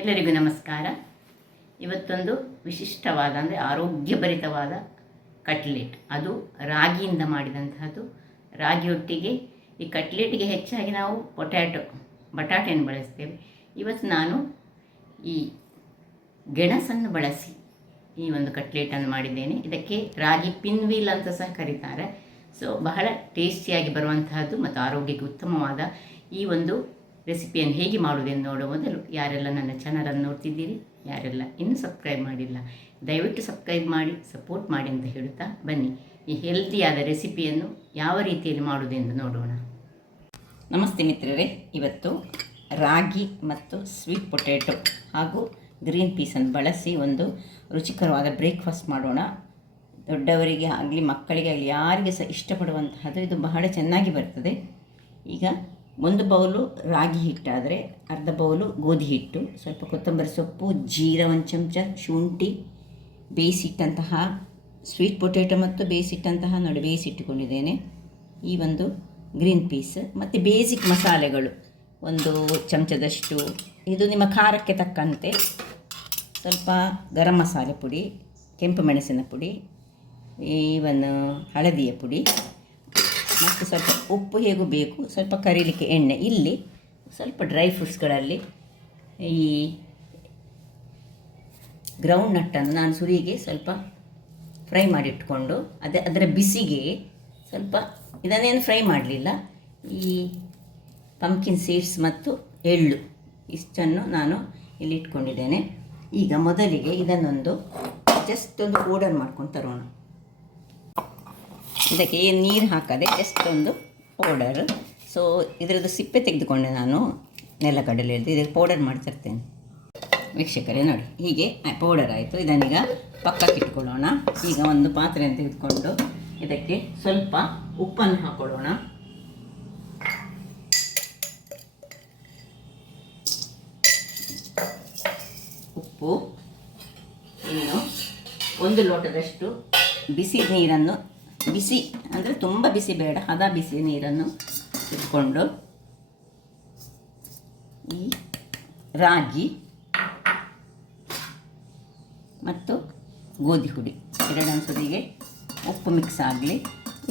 ಎಲ್ಲರಿಗೂ ನಮಸ್ಕಾರ. ಇವತ್ತೊಂದು ವಿಶಿಷ್ಟವಾದ ಅಂದರೆ ಆರೋಗ್ಯಭರಿತವಾದ ಕಟ್ಲೆಟ್, ಅದು ರಾಗಿಯಿಂದ ಮಾಡಿದಂತಹದ್ದು. ರಾಗಿಯೊಟ್ಟಿಗೆ ಈ ಕಟ್ಲೆಟ್ಗೆ ಹೆಚ್ಚಾಗಿ ನಾವು ಬಟಾಟೆಯನ್ನು ಬಳಸ್ತೇವೆ. ಇವತ್ತು ನಾನು ಈ ಗೆಣಸನ್ನು ಬಳಸಿ ಈ ಒಂದು ಕಟ್ಲೆಟನ್ನು ಮಾಡಿದ್ದೇನೆ. ಇದಕ್ಕೆ ರಾಗಿ ಪಿನ್ವೀಲ್ ಅಂತ ಸಹ ಕರೀತಾರೆ. ಸೊ ಬಹಳ ಟೇಸ್ಟಿಯಾಗಿ ಬರುವಂತಹದ್ದು ಮತ್ತು ಆರೋಗ್ಯಕ್ಕೆ ಉತ್ತಮವಾದ ಈ ಒಂದು ರೆಸಿಪಿಯನ್ನು ಹೇಗೆ ಮಾಡುವುದೆಂದು ನೋಡುವ ಮೊದಲು ಯಾರೆಲ್ಲ ನನ್ನ ಚಾನಲನ್ನು ನೋಡ್ತಿದ್ದೀರಿ, ಯಾರೆಲ್ಲ ಇನ್ನೂ ಸಬ್ಸ್ಕ್ರೈಬ್ ಮಾಡಿಲ್ಲ, ದಯವಿಟ್ಟು ಸಬ್ಸ್ಕ್ರೈಬ್ ಮಾಡಿ ಸಪೋರ್ಟ್ ಮಾಡಿ ಅಂತ ಹೇಳುತ್ತಾ ಬನ್ನಿ ಈ ಹೆಲ್ದಿಯಾದ ರೆಸಿಪಿಯನ್ನು ಯಾವ ರೀತಿಯಲ್ಲಿ ಮಾಡುವುದೆಂದು ನೋಡೋಣ. ನಮಸ್ತೆ ಮಿತ್ರರೇ, ಇವತ್ತು ರಾಗಿ ಮತ್ತು ಸ್ವೀಟ್ ಪೊಟ್ಯಾಟೊ ಹಾಗೂ ಗ್ರೀನ್ ಪೀಸನ್ನು ಬಳಸಿ ಒಂದು ರುಚಿಕರವಾದ ಬ್ರೇಕ್ಫಾಸ್ಟ್ ಮಾಡೋಣ. ದೊಡ್ಡವರಿಗೆ ಆಗಲಿ ಮಕ್ಕಳಿಗೆ ಆಗಲಿ ಯಾರಿಗೆ ಸಹ ಇಷ್ಟಪಡುವಂತಹದ್ದು. ಇದು ಬಹಳ ಚೆನ್ನಾಗಿ ಬರ್ತದೆ. ಈಗ ಒಂದು ಬೌಲು ರಾಗಿ ಹಿಟ್ಟಾದರೆ ಅರ್ಧ ಬೌಲು ಗೋಧಿ ಹಿಟ್ಟು, ಸ್ವಲ್ಪ ಕೊತ್ತಂಬರಿ ಸೊಪ್ಪು, ಜೀರ, ಒಂದು ಚಮಚ ಶುಂಠಿ, ಬೇಯಿಸಿಟ್ಟಂತಹ ಸ್ವೀಟ್ ಪೊಟ್ಯಾಟೊ ಮತ್ತು ಬೇಯಿಸಿಟ್ಟಂತಹ ಬೇಯಿಸಿಟ್ಟುಕೊಂಡಿದ್ದೇನೆ. ಈ ಒಂದು ಗ್ರೀನ್ ಪೀಸ್ ಮತ್ತು ಬೇಸಿಕ್ ಮಸಾಲೆಗಳು ಒಂದು ಚಮಚದಷ್ಟು, ಇದು ನಿಮ್ಮ ಖಾರಕ್ಕೆ ತಕ್ಕಂತೆ. ಸ್ವಲ್ಪ ಗರಂ ಮಸಾಲೆ ಪುಡಿ, ಕೆಂಪು ಮೆಣಸಿನ ಪುಡಿ, ಈವನ್ ಹಳದಿಯ ಪುಡಿ ಮತ್ತು ಸ್ವಲ್ಪ ಉಪ್ಪು ಹೇಗೂ ಬೇಕು, ಸ್ವಲ್ಪ ಕರಿಲಿಕ್ಕೆ ಎಣ್ಣೆ. ಇಲ್ಲಿ ಸ್ವಲ್ಪ ಡ್ರೈ ಫ್ರೂಟ್ಸ್ಗಳಲ್ಲಿ ಈ ಗ್ರೌಂಡ್ ನಟ್ಟನ್ನು ನಾನು ಸುರಿಗೆ ಸ್ವಲ್ಪ ಫ್ರೈ ಮಾಡಿಟ್ಕೊಂಡು ಅದರ ಬಿಸಿಗೆ ಸ್ವಲ್ಪ ಇದನ್ನೇನು ಫ್ರೈ ಮಾಡಲಿಲ್ಲ, ಈ ಪಂಪ್ಕಿನ್ ಸೀಡ್ಸ್ ಮತ್ತು ಎಳ್ಳು ಇಷ್ಟನ್ನು ನಾನು ಇಲ್ಲಿ ಇಟ್ಕೊಂಡಿದ್ದೇನೆ. ಈಗ ಮೊದಲಿಗೆ ಇದನ್ನೊಂದು ಜಸ್ಟ್ ಒಂದು ಪೌಡರ್ ಮಾಡ್ಕೊಂಡು ತರೋಣ. ಇದಕ್ಕೆ ಏನು ನೀರು ಹಾಕದೆ ಜಸ್ಟ್ ಒಂದು ಪೌಡರ್. ಸೊ ಇದರದ್ದು ಸಿಪ್ಪೆ ತೆಗೆದುಕೊಂಡೆ ನಾನು, ನೆಲಗಡಲೆ ಹಿಡಿದು ಇದಕ್ಕೆ ಪೌಡರ್ ಮಾಡಿ ತರ್ತೇನೆ. ವೀಕ್ಷಕರೇ ನೋಡಿ, ಹೀಗೆ ಪೌಡರ್ ಆಯಿತು. ಇದನ್ನೀಗ ಪಕ್ಕಕ್ಕೆ ಇಟ್ಕೊಳ್ಳೋಣ. ಈಗ ಒಂದು ಪಾತ್ರೆಯನ್ನು ತೆಗೆದುಕೊಂಡು ಇದಕ್ಕೆ ಸ್ವಲ್ಪ ಉಪ್ಪನ್ನು ಹಾಕ್ಕೊಳ್ಳೋಣ. ಉಪ್ಪು, ಇನ್ನು ಒಂದು ಲೋಟದಷ್ಟು ಬಿಸಿ ನೀರನ್ನು, ಬಿಸಿ ಅಂದರೆ ತುಂಬ ಬಿಸಿ ಬೇಡ, ಹದ ಬಿಸಿ ನೀರನ್ನು ಇಟ್ಕೊಂಡು ಈ ರಾಗಿ ಮತ್ತು ಗೋಧಿ ಹುಡಿ ಎರಡನೇ ಸುದಿಗೆ ಉಪ್ಪು ಮಿಕ್ಸ್ ಆಗಲಿ.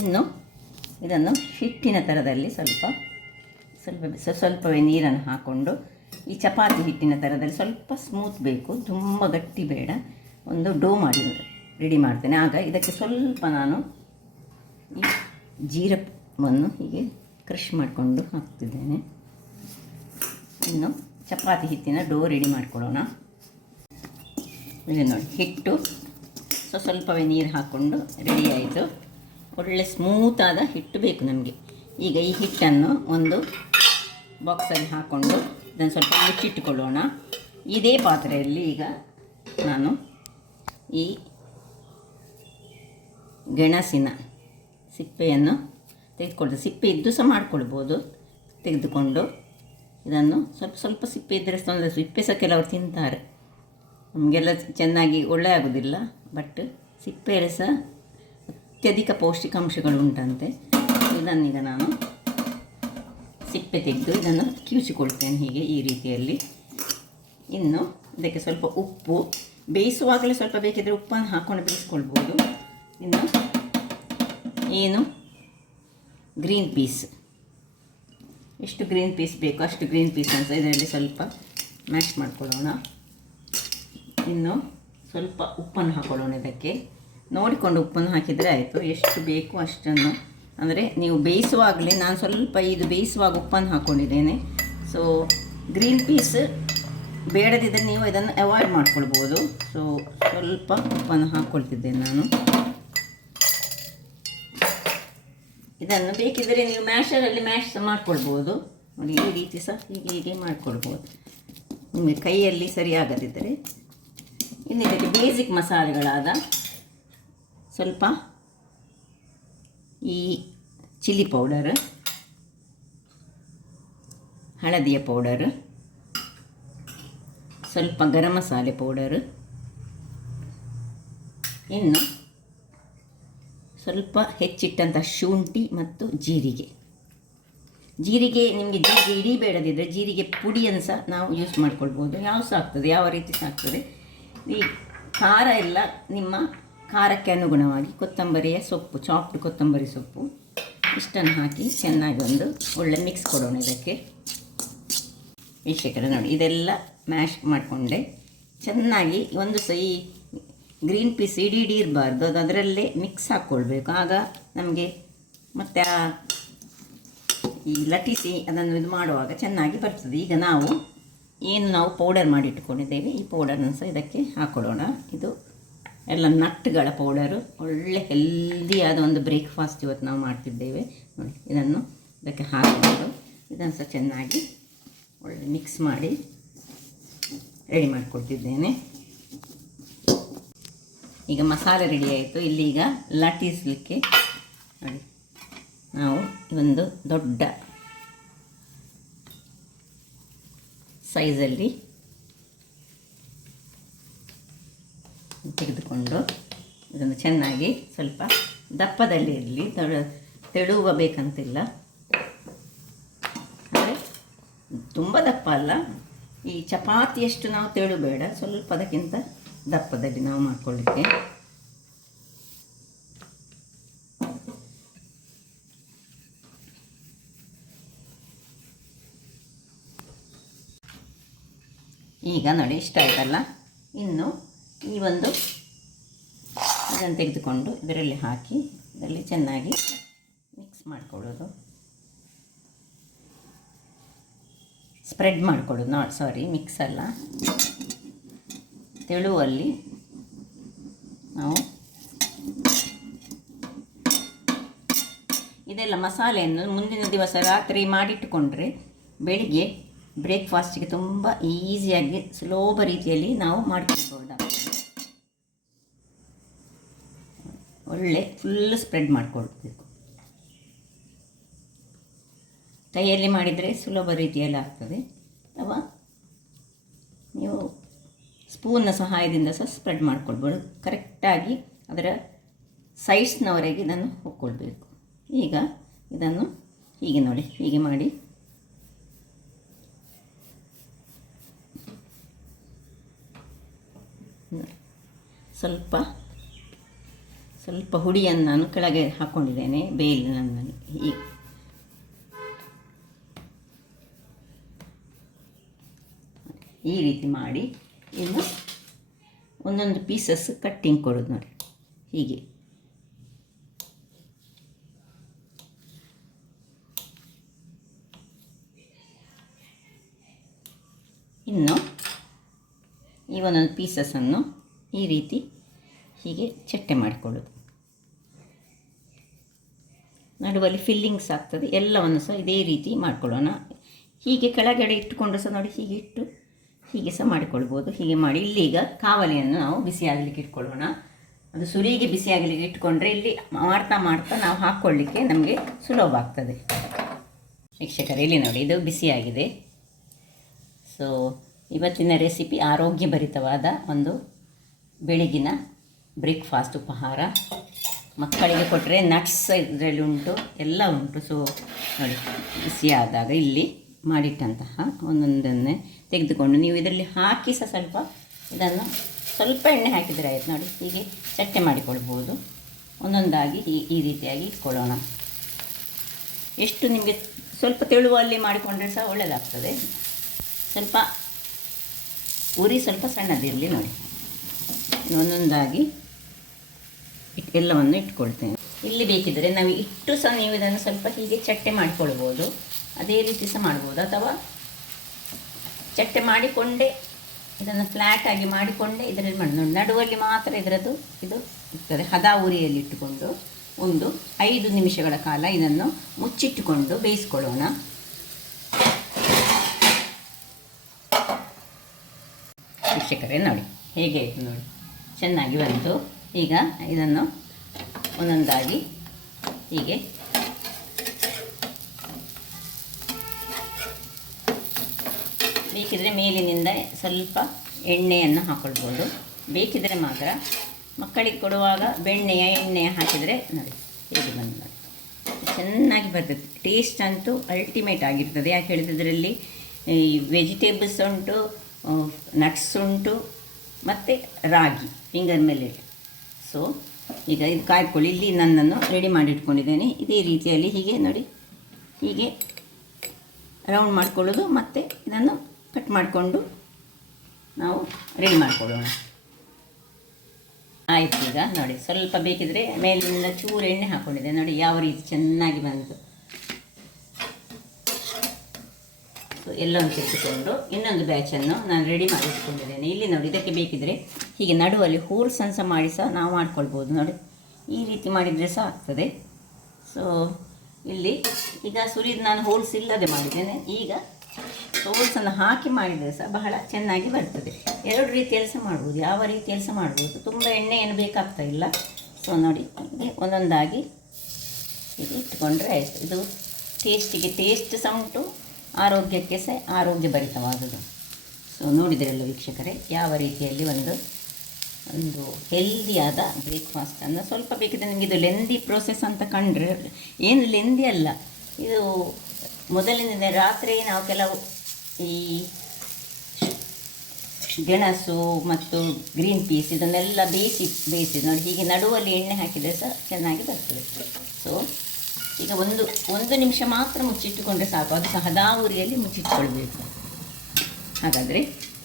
ಇನ್ನು ಇದನ್ನು ಹಿಟ್ಟಿನ ಥರದಲ್ಲಿ ಸ್ವಲ್ಪವೇ ನೀರನ್ನು ಹಾಕ್ಕೊಂಡು ಈ ಚಪಾತಿ ಹಿಟ್ಟಿನ ಥರದಲ್ಲಿ ಸ್ವಲ್ಪ ಸ್ಮೂತ್ ಬೇಕು, ತುಂಬ ಗಟ್ಟಿ ಬೇಡ, ಒಂದು ಡೋ ಮಾಡಿ ರೆಡಿ ಮಾಡ್ತೇನೆ. ಆಗ ಇದಕ್ಕೆ ಸ್ವಲ್ಪ ನಾನು ಈ ಜೀರವನ್ನು ಹೀಗೆ ಕ್ರಷ್ ಮಾಡಿಕೊಂಡು ಹಾಕ್ತಿದ್ದೇನೆ. ಇನ್ನು ಚಪಾತಿ ಹಿಟ್ಟಿನ ಡೋ ರೆಡಿ ಮಾಡ್ಕೊಳ್ಳೋಣ. ಇದು ನೋಡಿ, ಹಿಟ್ಟು ಸ್ವಲ್ಪವೇ ನೀರು ಹಾಕ್ಕೊಂಡು ರೆಡಿ ಆಯಿತು. ಒಳ್ಳೆ ಸ್ಮೂತಾದ ಹಿಟ್ಟು ಬೇಕು ನಮಗೆ. ಈಗ ಈ ಹಿಟ್ಟನ್ನು ಒಂದು ಬಾಕ್ಸಲ್ಲಿ ಹಾಕ್ಕೊಂಡು ಇದನ್ನು ಸ್ವಲ್ಪ ಮುಚ್ಚಿಟ್ಟುಕೊಳ್ಳೋಣ. ಇದೇ ಪಾತ್ರೆಯಲ್ಲಿ ಈಗ ನಾನು ಈ ಗೆಣಸಿನ ಸಿಪ್ಪೆಯನ್ನು ತೆಗೆದುಕೊಳ್ತೇವೆ. ಸಿಪ್ಪೆ ಇದ್ದು ಸಹ ಮಾಡಿಕೊಳ್ಬೋದು. ತೆಗೆದುಕೊಂಡು ಇದನ್ನು ಸ್ವಲ್ಪ ಸಿಪ್ಪೆ ಇದ್ದರೆ ತೊಂದರೆ, ಸಿಪ್ಪೆ ಸಹ ಕೆಲವರು ತಿಂತಾರೆ, ನಮಗೆಲ್ಲ ಚೆನ್ನಾಗಿ ಒಳ್ಳೆ ಆಗೋದಿಲ್ಲ. ಬಟ್ ಸಿಪ್ಪೆಯಲ್ಲಿ ಸಹ ಅತ್ಯಧಿಕ ಪೌಷ್ಟಿಕಾಂಶಗಳು ಉಂಟಂತೆ. ಇದನ್ನೀಗ ನಾನು ಸಿಪ್ಪೆ ತೆಗೆದು ಇದನ್ನು ಕಿವುಚಿಕೊಳ್ತೇನೆ ಹೀಗೆ ಈ ರೀತಿಯಲ್ಲಿ. ಇನ್ನು ಇದಕ್ಕೆ ಸ್ವಲ್ಪ ಉಪ್ಪು, ಬೇಯಿಸುವಾಗಲೇ ಸ್ವಲ್ಪ ಬೇಕಿದ್ದರೆ ಉಪ್ಪನ್ನು ಹಾಕ್ಕೊಂಡು ಬೇಯಿಸ್ಕೊಳ್ಬೋದು. ಇನ್ನು ಏನು ಗ್ರೀನ್ ಪೀಸ್, ಎಷ್ಟು ಗ್ರೀನ್ ಪೀಸ್ ಬೇಕು ಅಷ್ಟು ಗ್ರೀನ್ ಪೀಸ್ ಅಂತ ಇದರಲ್ಲಿ ಸ್ವಲ್ಪ ಮ್ಯಾಶ್ ಮಾಡ್ಕೊಳ್ಳೋಣ. ಇನ್ನು ಸ್ವಲ್ಪ ಉಪ್ಪನ್ನು ಹಾಕ್ಕೊಳ್ಳೋಣ. ಇದಕ್ಕೆ ನೋಡಿಕೊಂಡು ಉಪ್ಪನ್ನು ಹಾಕಿದರೆ ಆಯಿತು, ಎಷ್ಟು ಬೇಕು ಅಷ್ಟನ್ನು. ಅಂದರೆ ನೀವು ಬೇಯಿಸುವಾಗಲೇ, ನಾನು ಸ್ವಲ್ಪ ಇದು ಬೇಯಿಸುವಾಗ ಉಪ್ಪನ್ನು ಹಾಕ್ಕೊಂಡಿದ್ದೇನೆ. ಸೊ ಗ್ರೀನ್ ಪೀಸ್ ಬೇಡದಿದ್ದರೆ ನೀವು ಇದನ್ನು ಅವಾಯ್ಡ್ ಮಾಡ್ಕೊಳ್ಬೋದು. ಸೊ ಸ್ವಲ್ಪ ಉಪ್ಪನ್ನು ಹಾಕ್ಕೊಳ್ತಿದ್ದೇನೆ ನಾನು. ಇದನ್ನು ಬೇಕಿದ್ದರೆ ನೀವು ಮ್ಯಾಶರಲ್ಲಿ ಮ್ಯಾಶ್ ಸಹ ಮಾಡ್ಕೊಳ್ಬೋದು. ನೋಡಿ, ಈ ರೀತಿ ಸಹ ಹೀಗೆ ಮಾಡ್ಕೊಳ್ಬೋದು ನಿಮಗೆ ಕೈಯಲ್ಲಿ ಸರಿಯಾಗದಿದ್ದರೆ. ಇನ್ನು ಇದಕ್ಕೆ ಬೇಸಿಕ್ ಮಸಾಲೆಗಳಾದ ಸ್ವಲ್ಪ ಈ ಚಿಲ್ಲಿ ಪೌಡರ್, ಹಳದಿಯ ಪೌಡರ್, ಸ್ವಲ್ಪ ಗರಂ ಮಸಾಲೆ ಪೌಡರ್, ಇನ್ನು ಸ್ವಲ್ಪ ಹೆಚ್ಚಿಟ್ಟಂಥ ಶುಂಠಿ ಮತ್ತು ಜೀರಿಗೆ, ಜೀರಿಗೆ ನಿಮಗೆ ಜೀರಿಗೆ ಇಡೀ ಬೇಡದಿದ್ದರೆ ಜೀರಿಗೆ ಪುಡಿಯನ್ನು ಸಹ ನಾವು ಯೂಸ್ ಮಾಡ್ಕೊಳ್ಬೋದು. ಯಾವ ಸಹ ಆಗ್ತದೆ, ಯಾವ ರೀತಿ ಸಹ ಆಗ್ತದೆ. ಈ ಖಾರ ಎಲ್ಲ ನಿಮ್ಮ ಖಾರಕ್ಕೆ ಅನುಗುಣವಾಗಿ ಕೊತ್ತಂಬರಿಯ ಸೊಪ್ಪು, ಚಾಪ್ಡ್ ಕೊತ್ತಂಬರಿ ಸೊಪ್ಪು ಇಷ್ಟನ್ನು ಹಾಕಿ ಚೆನ್ನಾಗಿ ಒಂದು ಒಳ್ಳೆ ಮಿಕ್ಸ್ ಕೊಡೋಣ ಇದಕ್ಕೆ. ವೀಕ್ಷಕರೇ ನೋಡಿ, ಇದೆಲ್ಲ ಮ್ಯಾಶ್ ಮಾಡಿಕೊಂಡೆ ಚೆನ್ನಾಗಿ ಒಂದು ಈ ಗ್ರೀನ್ ಪೀಸ್ ಇಡೀ ಇರಬಾರ್ದು, ಅದು ಅದರಲ್ಲೇ ಮಿಕ್ಸ್ ಹಾಕ್ಕೊಳ್ಬೇಕು. ಆಗ ನಮಗೆ ಮತ್ತು ಈ ಲಟ್ಟಿಸಿ ಅದನ್ನು ಇದು ಮಾಡುವಾಗ ಚೆನ್ನಾಗಿ ಬರ್ತದೆ. ಈಗ ನಾವು ಪೌಡರ್ ಮಾಡಿ ಇಟ್ಕೊಂಡಿದ್ದೇವೆ, ಈ ಪೌಡರನ್ನು ಸಹ ಇದಕ್ಕೆ ಹಾಕ್ಕೊಳ್ಳೋಣ. ಇದು ಎಲ್ಲ ನಟ್ಗಳ ಪೌಡರು, ಒಳ್ಳೆ ಹೆಲ್ದಿಯಾದ ಒಂದು ಬ್ರೇಕ್ಫಾಸ್ಟ್ ಇವತ್ತು ನಾವು ಮಾಡ್ತಿದ್ದೇವೆ ನೋಡಿ. ಇದನ್ನು ಇದಕ್ಕೆ ಹಾಕಿಕೊಂಡು ಇದನ್ನು ಸಹ ಚೆನ್ನಾಗಿ ಒಳ್ಳೆ ಮಿಕ್ಸ್ ಮಾಡಿ ರೆಡಿ ಮಾಡಿಕೊಡ್ತಿದ್ದೇನೆ. ಈಗ ಮಸಾಲೆ ರೆಡಿ ಆಯಿತು. ಇಲ್ಲೀಗ ಲಟ್ಟಿಸಲಿಕ್ಕೆ ನೋಡಿ ನಾವು ಒಂದು ದೊಡ್ಡ ಸೈಜಲ್ಲಿ ತೆಗೆದುಕೊಂಡು ಇದನ್ನು ಚೆನ್ನಾಗಿ ಸ್ವಲ್ಪ ದಪ್ಪದಲ್ಲಿ ಇರಲಿ, ತೆಳುವ ಬೇಕಂತಿಲ್ಲ, ಅಂದರೆ ತುಂಬ ದಪ್ಪ ಅಲ್ಲ, ಈ ಚಪಾತಿಯಷ್ಟು ನಾವು ತೆಳು ಬೇಡ, ಸ್ವಲ್ಪ ಅದಕ್ಕಿಂತ ದಪ್ಪದಲ್ಲಿ ನಾವು ಮಾಡ್ಕೊಳ್ಳಿಕ್ಕೆ. ಈಗ ನೋಡಿ ಇಷ್ಟ ಆಯ್ತಲ್ಲ. ಇನ್ನು ಈ ಒಂದು ಇದನ್ನು ತೆಗೆದುಕೊಂಡು ಇದರಲ್ಲಿ ಹಾಕಿ ಇದರಲ್ಲಿ ಚೆನ್ನಾಗಿ ಮಿಕ್ಸ್ ಮಾಡಿಕೊಳ್ಳೋದು, ಸ್ಪ್ರೆಡ್ ಮಾಡಿಕೊಳ್ಳೋದು. ಮಿಕ್ಸ್ ಅಲ್ಲ, ತೆಳುವಲ್ಲಿ ನಾವು ಇದೆಲ್ಲ ಮಸಾಲೆಯನ್ನು ಮುಂದಿನ ದಿವಸ ರಾತ್ರಿ ಮಾಡಿಟ್ಟುಕೊಂಡ್ರೆ ಬೆಳಿಗ್ಗೆ ಬ್ರೇಕ್ಫಾಸ್ಟಿಗೆ ತುಂಬ ಈಸಿಯಾಗಿ ಸುಲಭ ರೀತಿಯಲ್ಲಿ ನಾವು ಮಾಡಿಕೊಳ್ಬಹುದಾಗ್ತದೆ. ಒಳ್ಳೆ ಫುಲ್ ಸ್ಪ್ರೆಡ್ ಮಾಡಿಕೊಳ್ಬೇಕು. ಕೈಯಲ್ಲಿ ಮಾಡಿದರೆ ಸುಲಭ ರೀತಿಯಲ್ಲಿ ಆಗ್ತದೆ, ಅಥವಾ ನೀವು ಸ್ಪೂನ್ನ ಸಹಾಯದಿಂದ ಸಹ ಸ್ಪ್ರೆಡ್ ಮಾಡ್ಕೊಳ್ಬೋದು. ಕರೆಕ್ಟಾಗಿ ಅದರ ಸೈಡ್ಸ್ನವರೆಗೆ ಇದನ್ನು ಹೊಕ್ಕೊಳ್ಬೇಕು. ಈಗ ಇದನ್ನು ಹೀಗೆ ನೋಡಿ, ಹೀಗೆ ಮಾಡಿ ಸ್ವಲ್ಪ ಹುಡಿಯನ್ನು ನಾನು ಕೆಳಗೆ ಹಾಕ್ಕೊಂಡಿದ್ದೇನೆ ಬೇಲಿನಲ್ಲಿ. ಈ ರೀತಿ ಮಾಡಿ ಇನ್ನು ಒಂದೊಂದು ಪೀಸಸ್ ಕಟ್ಟಿಂಗ್ ಕೊಡೋದು ನೋಡಿ, ಹೀಗೆ. ಇನ್ನು ಈ ಒಂದೊಂದು ಪೀಸಸನ್ನು ಈ ರೀತಿ ಹೀಗೆ ಚಟ್ಟೆ ಮಾಡಿಕೊಳ್ಳೋದು. ನಡುವಲ್ಲಿ ಫಿಲ್ಲಿಂಗ್ಸ್ ಆಗ್ತದೆ, ಎಲ್ಲವನ್ನು ಸಹ ಇದೇ ರೀತಿ ಮಾಡಿಕೊಳ್ಳೋಣ. ಹೀಗೆ ಕೆಳಗಡೆ ಇಟ್ಟುಕೊಂಡು ಸಹ ನೋಡಿ, ಹೀಗೆ ಇಟ್ಟು ಹೀಗೆ ಸಹ ಮಾಡಿಕೊಳ್ಬೋದು. ಹೀಗೆ ಮಾಡಿ ಇಲ್ಲೀಗ ಕಾವಲಿಯನ್ನು ನಾವು ಬಿಸಿಯಾಗಲಿಕ್ಕೆ ಇಟ್ಕೊಳ್ಳೋಣ. ಅದು ಸುರಿಗೆ ಬಿಸಿಯಾಗಲಿಕ್ಕೆ ಇಟ್ಕೊಂಡ್ರೆ ಇಲ್ಲಿ ಮಾಡ್ತಾ ನಾವು ಹಾಕ್ಕೊಳ್ಳಿಕ್ಕೆ ನಮಗೆ ಸುಲಭ ಆಗ್ತದೆ. ವೀಕ್ಷಕರೇ, ಇಲ್ಲಿ ನೋಡಿ, ಇದು ಬಿಸಿಯಾಗಿದೆ. ಸೊ ಇವತ್ತಿನ ರೆಸಿಪಿ ಆರೋಗ್ಯಭರಿತವಾದ ಒಂದು ಬೆಳಗಿನ ಬ್ರೇಕ್ಫಾಸ್ಟ್ ಉಪಹಾರ. ಮಕ್ಕಳಿಗೆ ಕೊಟ್ಟರೆ ನಟ್ಸ್ ಇದರಲ್ಲಿ ಉಂಟು, ಎಲ್ಲ ಉಂಟು. ಸೊ ನೋಡಿ, ಬಿಸಿಯಾದಾಗ ಇಲ್ಲಿ ಮಾಡಿಟ್ಟಂತಹ ಒಂದೊಂದನ್ನೇ ತೆಗೆದುಕೊಂಡು ನೀವು ಇದರಲ್ಲಿ ಹಾಕಿ ಸಹ ಸ್ವಲ್ಪ ಎಣ್ಣೆ ಹಾಕಿದರೆ ಆಯಿತು ನೋಡಿ. ಹೀಗೆ ಚಟ್ಟೆ ಮಾಡಿಕೊಳ್ಬೋದು. ಒಂದೊಂದಾಗಿ ಈ ರೀತಿಯಾಗಿ ಇಟ್ಕೊಳ್ಳೋಣ. ಎಷ್ಟು ನಿಮಗೆ ಸ್ವಲ್ಪ ತೆಳುವಲ್ಲಿ ಮಾಡಿಕೊಂಡ್ರೆ ಸಹ ಒಳ್ಳೆಯದಾಗ್ತದೆ. ಸ್ವಲ್ಪ ಉರಿ ಸ್ವಲ್ಪ ಸಣ್ಣದಿರಲಿ ನೋಡಿ. ಒಂದೊಂದಾಗಿ ಎಲ್ಲವನ್ನು ಇಟ್ಕೊಳ್ತೇನೆ. ಇಲ್ಲಿ ಬೇಕಿದ್ದರೆ ನಾವು ಇಟ್ಟು ಸಹ ನೀವು ಇದನ್ನು ಸ್ವಲ್ಪ ಹೀಗೆ ಚಟ್ಟೆ ಮಾಡಿಕೊಳ್ಬೋದು. ಅದೇ ರೀತಿ ಸಹ ಮಾಡ್ಬೋದು, ಅಥವಾ ಚಟ್ಟೆ ಮಾಡಿಕೊಂಡೇ ಇದನ್ನು ಫ್ಲ್ಯಾಟಾಗಿ ಮಾಡಿಕೊಂಡೇ ಇದರಲ್ಲಿ ಮಾಡಿ ನೋಡಿ. ನಡುವಲ್ಲಿ ಮಾತ್ರ ಇದರದ್ದು ಇದು ಇರ್ತದೆ. ಹದ ಉರಿಯಲ್ಲಿ ಇಟ್ಟುಕೊಂಡು ಒಂದು 5 ನಿಮಿಷಗಳ ಕಾಲ ಇದನ್ನು ಮುಚ್ಚಿಟ್ಟುಕೊಂಡು ಬೇಯಿಸ್ಕೊಳ್ಳೋಣ. ವೀಕ್ಷಕರೇ ನೋಡಿ, ಹೇಗೆ ಆಯಿತು ನೋಡಿ, ಚೆನ್ನಾಗಿ ಬಂತು. ಈಗ ಇದನ್ನು ಒಂದೊಂದಾಗಿ ಹೀಗೆ ಬೇಕಿದ್ದರೆ ಮೇಲಿನಿಂದ ಸ್ವಲ್ಪ ಎಣ್ಣೆಯನ್ನು ಹಾಕ್ಕೊಳ್ಬೋದು. ಬೇಕಿದ್ದರೆ ಮಾತ್ರ ಮಕ್ಕಳಿಗೆ ಕೊಡುವಾಗ ಎಣ್ಣೆಯ ಹಾಕಿದರೆ ನೋಡಿ ಹೇಗೆ ಬಂದು ನೋಡಿ. ಚೆನ್ನಾಗಿ ಬರ್ತದೆ. ಟೇಸ್ಟ್ ಅಂತೂ ಅಲ್ಟಿಮೇಟ್ ಆಗಿರ್ತದೆ. ಯಾಕೆ ಹೇಳಿದ್ರೆ ಇದರಲ್ಲಿ ಈ ವೆಜಿಟೇಬಲ್ಸ್ ಉಂಟು, ನಟ್ಸ್ ಉಂಟು ಮತ್ತು ರಾಗಿ, ಫಿಂಗರ್ ಮಿಲ್ಲೆಟ್. ಸೊ ಈಗ ಇದು ಕಾಯ್ಕೊಳ್ಳಿ. ಇಲ್ಲಿ ನನ್ನನ್ನು ರೆಡಿ ಮಾಡಿ ಇಟ್ಕೊಂಡಿದ್ದೇನೆ. ಇದೇ ರೀತಿಯಲ್ಲಿ ಹೀಗೆ ನೋಡಿ, ಹೀಗೆ ರೌಂಡ್ ಮಾಡ್ಕೊಳ್ಳೋದು ಮತ್ತು ಇದನ್ನು ಕಟ್ ಮಾಡಿಕೊಂಡು ನಾವು ರೆಡಿ ಮಾಡಿಕೊಳ್ಳೋಣ. ಆಯಿತು. ಈಗ ನೋಡಿ, ಸ್ವಲ್ಪ ಬೇಕಿದ್ರೆ ಮೇಲಿಂದ ಚೂರು ಎಣ್ಣೆ ಹಾಕ್ಕೊಂಡಿದ್ದೆ. ನೋಡಿ ಯಾವ ರೀತಿ ಚೆನ್ನಾಗಿ ಬಂತು. ಸೊ ಎಲ್ಲವನ್ನು ತೆಗೆದುಕೊಂಡು ಇನ್ನೊಂದು ಬ್ಯಾಚನ್ನು ನಾನು ರೆಡಿ ಮಾಡಿ ಇಟ್ಕೊಂಡಿದ್ದೇನೆ. ಇಲ್ಲಿ ನೋಡಿ, ಇದಕ್ಕೆ ಬೇಕಿದ್ರೆ ಹೀಗೆ ನಡುವಲ್ಲಿ ಹೋಲ್ಸ್ ಸಹ ಮಾಡಿ ಸಹ ನಾವು ಮಾಡ್ಕೊಳ್ಬೋದು. ನೋಡಿ ಈ ರೀತಿ ಮಾಡಿದರೆ ಸಹ ಆಗ್ತದೆ. ಸೊ ಇಲ್ಲಿ ಈಗ ಸುರಿದು ನಾನು ಹೋಲ್ಸ್ ಇಲ್ಲದೆ ಮಾಡಿದ್ದೇನೆ. ಈಗ ಹೋಲ್ಸನ್ನು ಹಾಕಿ ಮಾಡಿದರೆ ಸಹ ಬಹಳ ಚೆನ್ನಾಗಿ ಬರ್ತದೆ. ಎರಡು ರೀತಿಯಲ್ಲಿ ಸಹ ಮಾಡ್ಬೋದು, ಯಾವ ರೀತಿಯಲ್ಲಿ ಸಹ ಮಾಡ್ಬೋದು. ತುಂಬ ಎಣ್ಣೆ ಏನು ಬೇಕಾಗ್ತಾ ಇಲ್ಲ. ಸೊ ನೋಡಿ, ಹೀಗೆ ಒಂದೊಂದಾಗಿ ಇದು ಇಟ್ಕೊಂಡ್ರೆ ಆಯಿತು. ಇದು ಟೇಸ್ಟಿಗೆ ಟೇಸ್ಟ್ ಸಹ ಉಂಟು, ಆರೋಗ್ಯಕ್ಕೆ ಸಹ ಆರೋಗ್ಯಭರಿತವಾದುದು. ಸೊ ನೋಡಿದ್ರಲ್ಲ ವೀಕ್ಷಕರೇ, ಯಾವ ರೀತಿಯಲ್ಲಿ ಒಂದು ಹೆಲ್ದಿಯಾದ ಬ್ರೇಕ್ಫಾಸ್ಟನ್ನು. ಸ್ವಲ್ಪ ಬೇಕಿದ್ರೆ ನಿಮಗೆ ಇದು ಲೆಂದಿ ಪ್ರೋಸೆಸ್ ಅಂತ ಕಂಡ್ರೆ, ಏನು ಲೆಂದಿ ಅಲ್ಲ ಇದು. ಮೊದಲಿನ ರಾತ್ರಿ ನಾವು ಕೆಲವು ಈ ಗೆಣಸು ಮತ್ತು ಗ್ರೀನ್ ಪೀಸ್ ಇದನ್ನೆಲ್ಲ ಬೇಯಿಸಿ ನೋಡಿ, ಹೀಗೆ ನಡುವಲ್ಲಿ ಎಣ್ಣೆ ಹಾಕಿದರೆ ಸಹ ಚೆನ್ನಾಗಿ ಬರ್ತದೆ. ಸೊ ಈಗ ಒಂದು ನಿಮಿಷ ಮಾತ್ರ ಮುಚ್ಚಿಟ್ಟುಕೊಂಡ್ರೆ ಸಾಕು. ಅದು ಸಹ ಹದಾ ಉರಿಯಲ್ಲಿ ಮುಚ್ಚಿಟ್ಕೊಳ್ಬೇಕು. ಹಾಗಾದರೆ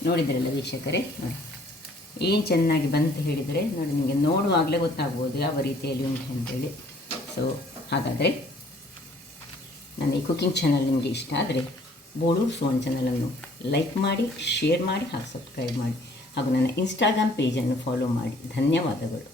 ನೋಡಿದ್ರಲ್ಲ ವೀಕ್ಷಕರೇ, ನೋಡಿ ಏನು ಚೆನ್ನಾಗಿ ಬಂತು ಹೇಳಿದರೆ ನೋಡಿ, ನಿಮಗೆ ನೋಡುವಾಗಲೇ ಗೊತ್ತಾಗ್ಬೋದು ಯಾವ ರೀತಿಯಲ್ಲಿ ಉಂಟು ಅಂತೇಳಿ. ಸೊ ಹಾಗಾದರೆ ನನ್ನ ಈ ಕುಕಿಂಗ್ ಚಾನಲ್ ನಿಮಗೆ ಇಷ್ಟ ಆದರೆ ಬೋಳೂರು ಸೋನ್ ಚಾನಲನ್ನು ಲೈಕ್ ಮಾಡಿ, ಶೇರ್ ಮಾಡಿ ಹಾಗೂ ಸಬ್ಸ್ಕ್ರೈಬ್ ಮಾಡಿ ಹಾಗೂ ನನ್ನ ಇನ್ಸ್ಟಾಗ್ರಾಮ್ ಪೇಜನ್ನು ಫಾಲೋ ಮಾಡಿ. ಧನ್ಯವಾದಗಳು.